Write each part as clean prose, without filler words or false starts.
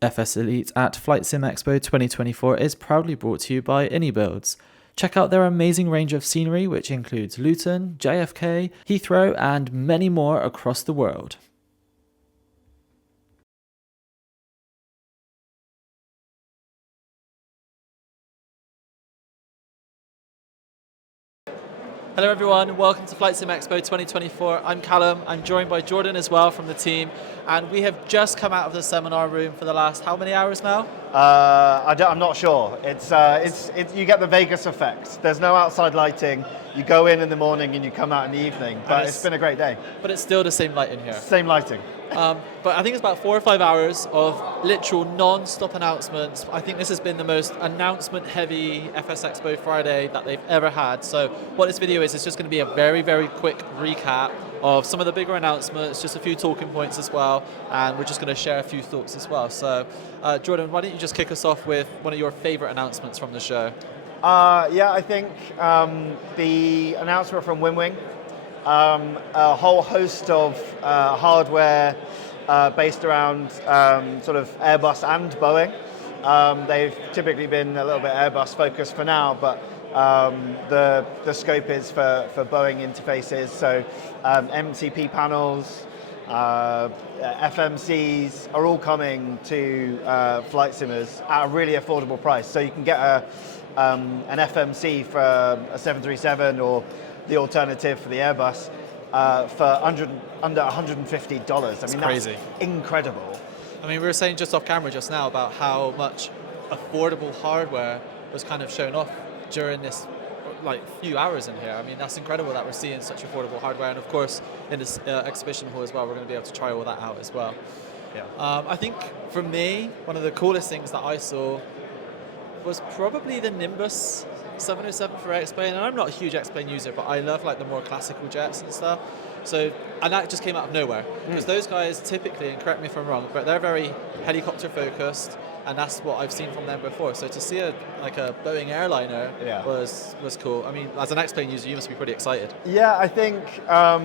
FS Elite at FlightSimExpo 2024 is proudly brought to you by AnyBuilds. Check out their amazing range of scenery, which includes Luton, JFK, Heathrow, and many more across the world. Hello everyone, welcome to FlightSimExpo 2024. I'm Callum, I'm joined by Jordan as well from the team, and we have just come out of the seminar room for the last how many hours now? I'm not sure. You get the Vegas effect. There's no outside lighting. You go in the morning and you come out in the evening, but it's been a great day. But it's still the same light in here. Same lighting. But I think it's about 4 or 5 hours of literal non-stop announcements. I think this has been the most announcement-heavy FS Expo Friday that they've ever had. So what this video is just going to be a very, very quick recap of some of the bigger announcements, just a few talking points as well, and we're just going to share a few thoughts as well. So Jordan, why don't you just kick us off with one of your favorite announcements from the show? I think the announcement from WinWing, a whole host of hardware based around sort of Airbus and Boeing. They've typically been a little bit Airbus focused for now, but the scope is for Boeing interfaces. So MCP panels, FMCs are all coming to flight simmers at a really affordable price. So you can get an FMC for a 737 or the alternative for the Airbus for under $150. That's crazy. That's incredible. I mean, we were saying just off camera just now about how much affordable hardware was kind of shown off during this few hours in here. I mean, that's incredible that we're seeing such affordable hardware, and of course in this exhibition hall as well, we're going to be able to try all that out as well. Yeah. I think for me, one of the coolest things that I saw was probably the Nimbus 707 for X-Plane, and I'm not a huge X-Plane user, but I love like the more classical jets and stuff. So, and that just came out of nowhere, because those guys typically, and correct me if I'm wrong, but they're very helicopter focused, and that's what I've seen from them before. So to see a Boeing airliner was cool. I mean, as an X-Plane user, you must be pretty excited. Yeah, I think I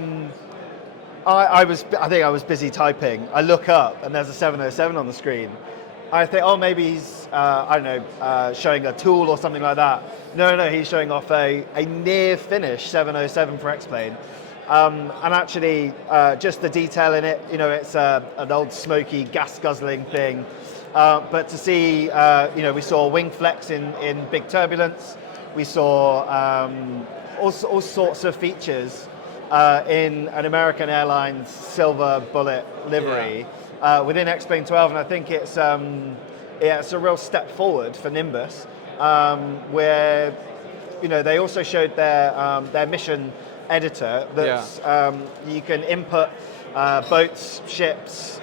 was busy typing. I look up and there's a 707 on the screen. I think, oh, maybe he's showing a tool or something like that. No, he's showing off a near finished 707 for X-Plane. And actually, just the detail in it, it's an old smoky gas guzzling thing. But to see, we saw wing flex in big turbulence. We saw all sorts of features in an American Airlines silver bullet livery within X-Plane 12, and I think it's a real step forward for Nimbus, where they also showed their mission editor that you can input boats, ships,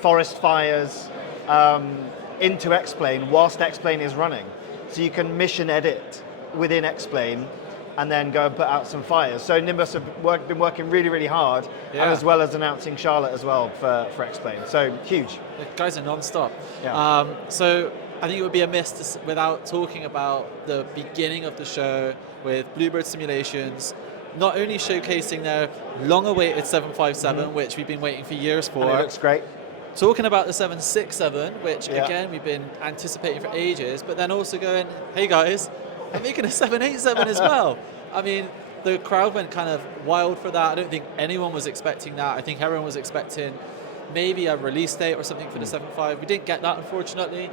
forest fires into X-Plane whilst X-Plane is running. So you can mission edit within X-Plane and then go and put out some fires. So Nimbus have been working really, really hard, and as well as announcing Charlotte as well for X-Plane. So huge. The guys are non-stop. Yeah. So I think it would be amiss without talking about the beginning of the show with Bluebird Simulations, not only showcasing their long-awaited 757, which we've been waiting for years for. And it looks great. Talking about the 767, which again we've been anticipating for ages, but then also going, hey guys, I'm making a 787 as well. I mean, the crowd went kind of wild for that. I don't think anyone was expecting that. I think everyone was expecting maybe a release date or something for the 75. We didn't get that, unfortunately,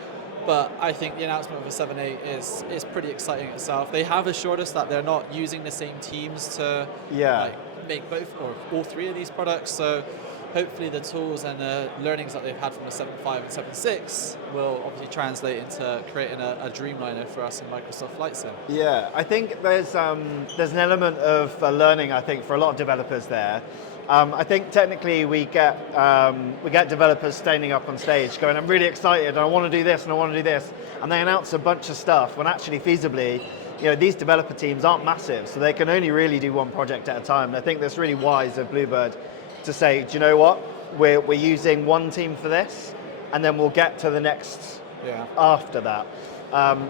but I think the announcement of the 78 is pretty exciting itself. They have assured us that they're not using the same teams to make both or all three of these products, so hopefully the tools and the learnings that they've had from the 7.5 and 7.6 will obviously translate into creating a Dreamliner for us in Microsoft Flight Sim. Yeah, I think there's an element of learning, I think, for a lot of developers there. I think technically we get developers standing up on stage going, I'm really excited, and I want to do this, and I want to do this, and they announce a bunch of stuff when actually feasibly, these developer teams aren't massive, so they can only really do one project at a time. And I think that's really wise of Bluebird to say, do you know what, we're using one team for this, and then we'll get to the next after that,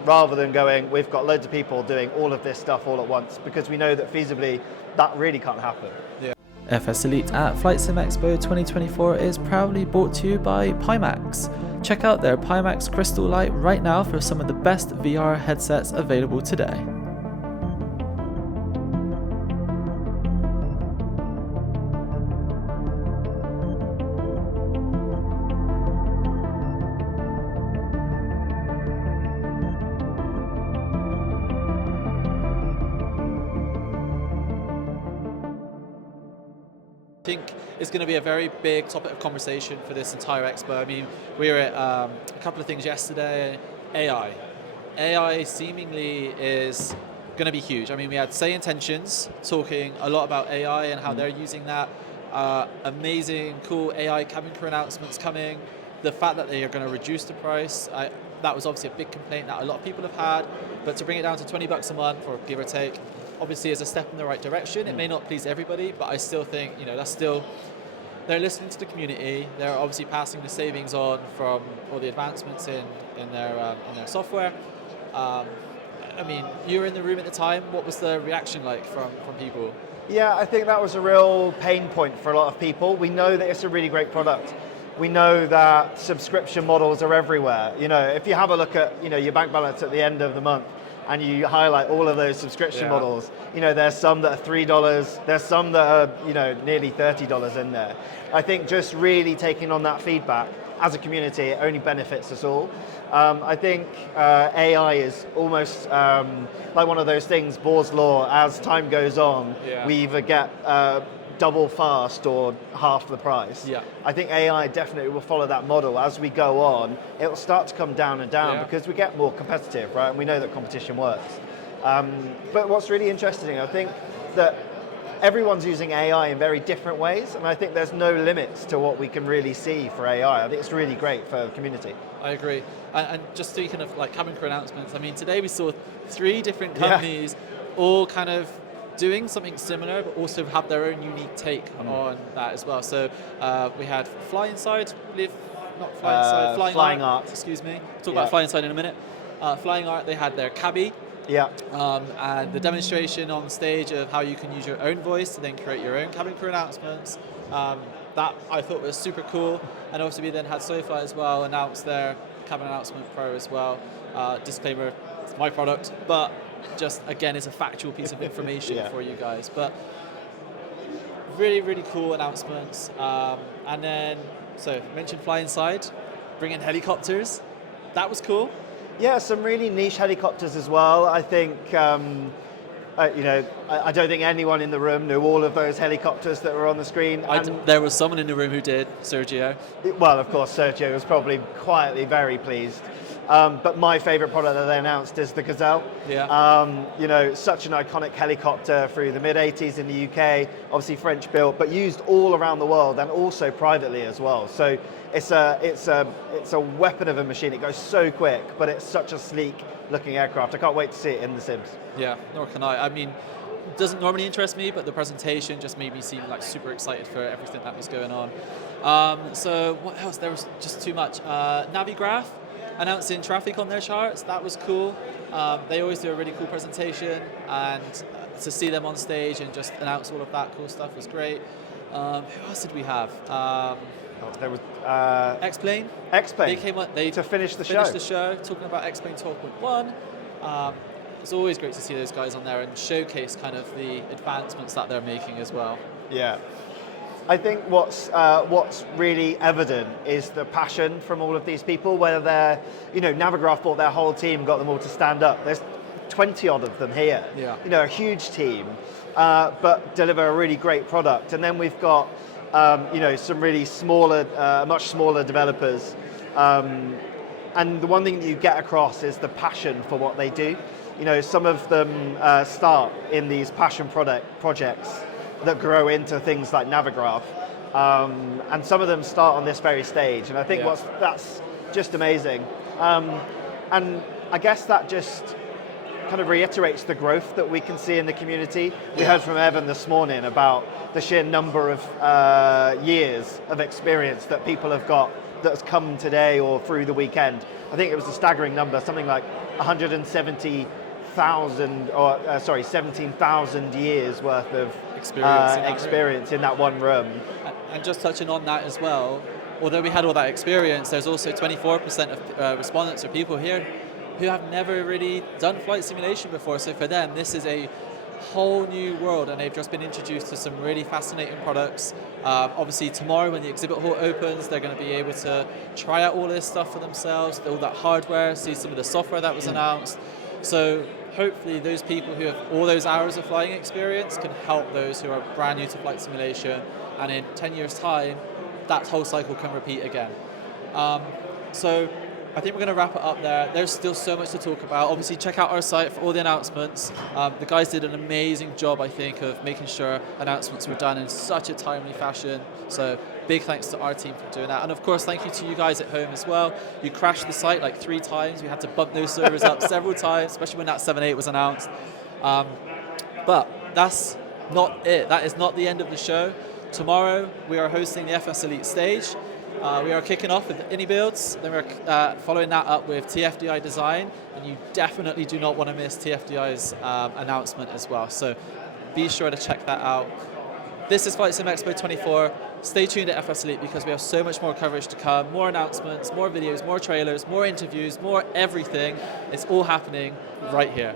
rather than going, we've got loads of people doing all of this stuff all at once, because we know that feasibly that really can't happen. Yeah. FS Elite at FlightSimExpo 2024 is proudly brought to you by Pimax. Check out their Pimax Crystal Light right now for some of the best VR headsets available today. I think it's going to be a very big topic of conversation for this entire expo. I mean, we were at a couple of things yesterday. AI seemingly is going to be huge. I mean, we had Say Intentions talking a lot about AI and how they're using that. Amazing, cool AI cabin crew announcements coming. The fact that they are going to reduce the price, that was obviously a big complaint that a lot of people have had, but to bring it down to $20 a month, or give or take, obviously is a step in the right direction. It may not please everybody, but I still think, that's still, they're listening to the community. They're obviously passing the savings on from all the advancements in their software. I mean, you were in the room at the time. What was the reaction like from people? Yeah, I think that was a real pain point for a lot of people. We know that it's a really great product. We know that subscription models are everywhere. If you have a look at your bank balance at the end of the month, and you highlight all of those subscription models, there's some that are $3, there's some that are nearly $30 in there. I think just really taking on that feedback as a community, it only benefits us all. I think AI is almost like one of those things, Bohr's law. As time goes on, we either get double fast or half the price. I think AI definitely will follow that model. As we go on, it will start to come down and down because we get more competitive, right? And we know that competition works. But what's really interesting, I think that everyone's using AI in very different ways, and I think there's no limits to what we can really see for AI. I think it's really great for the community. I agree. And just speaking of like cabin crew announcements, I mean, today we saw 3 different companies all kind of doing something similar, but also have their own unique take on that as well. So we had Flying Art. Excuse me. Talk about Flying Side in a minute. Flying Art, they had their cabby. And the demonstration on stage of how you can use your own voice to then create your own cabin crew announcements. That I thought was super cool. And obviously we then had SoFly as well announce their cabin announcement pro as well. Disclaimer, it's my product, but just again is a factual piece of information for you guys. But really, really cool announcements. And then, so mentioned Fly Inside, bring in helicopters. That was cool. Yeah, some really niche helicopters as well. I think, I don't think anyone in the room knew all of those helicopters that were on the screen. There was someone in the room who did, Sergio. Well, of course, Sergio was probably quietly very pleased. But my favorite product that they announced is the Gazelle. Such an iconic helicopter through the mid-80s in the UK, obviously French built, but used all around the world and also privately as well. So it's a weapon of a machine. It goes so quick, but it's such a sleek looking aircraft. I can't wait to see it in The Sims. Yeah, nor can I. I mean, it doesn't normally interest me, but the presentation just made me seem like super excited for everything that was going on. So what else? There was just too much. Navigraph announcing traffic on their charts. That was cool. They always do a really cool presentation, and to see them on stage and just announce all of that cool stuff was great. Who else did we have? There was X-Plane. X-Plane. They came on. They to finish the show talking about X-Plane 12.1. It's always great to see those guys on there and showcase kind of the advancements that they're making as well. Yeah. I think what's really evident is the passion from all of these people, whether they're, Navigraph brought their whole team, got them all to stand up. There's 20 odd of them here. A huge team, but deliver a really great product. And then we've got, some really smaller, much smaller developers. And the one thing that you get across is the passion for what they do. Some of them start in these passion projects that grow into things like Navigraph, and some of them start on this very stage, and I think that's just amazing, and I guess that just kind of reiterates the growth that we can see in the community. We heard from Evan this morning about the sheer number of years of experience that people have got that has come today or through the weekend. I think it was a staggering number, something like 174 17,000 or 17,000 years worth of experience in that one room. And just touching on that as well, although we had all that experience, there's also 24% of respondents or people here who have never really done flight simulation before. So for them, this is a whole new world, and they've just been introduced to some really fascinating products. Obviously tomorrow when the exhibit hall opens, they're going to be able to try out all this stuff for themselves, all that hardware, see some of the software that was announced. So hopefully those people who have all those hours of flying experience can help those who are brand new to flight simulation, and in 10 years time that whole cycle can repeat again. So I think we're going to wrap it up there. There's still so much to talk about. Obviously, check out our site for all the announcements. The guys did an amazing job, I think, of making sure announcements were done in such a timely fashion. So big thanks to our team for doing that. And of course, thank you to you guys at home as well. You crashed the site like 3 times. We had to bump those servers up several times, especially when that 7.8 was announced. But that's not it. That is not the end of the show. Tomorrow, we are hosting the FS Elite stage. We are kicking off with Innie Builds, then we're following that up with TFDI Design, and you definitely do not want to miss TFDI's announcement as well, so be sure to check that out. This is FlightSimExpo 24. Stay tuned to FS Elite because we have so much more coverage to come, more announcements, more videos, more trailers, more interviews, more everything. It's all happening right here.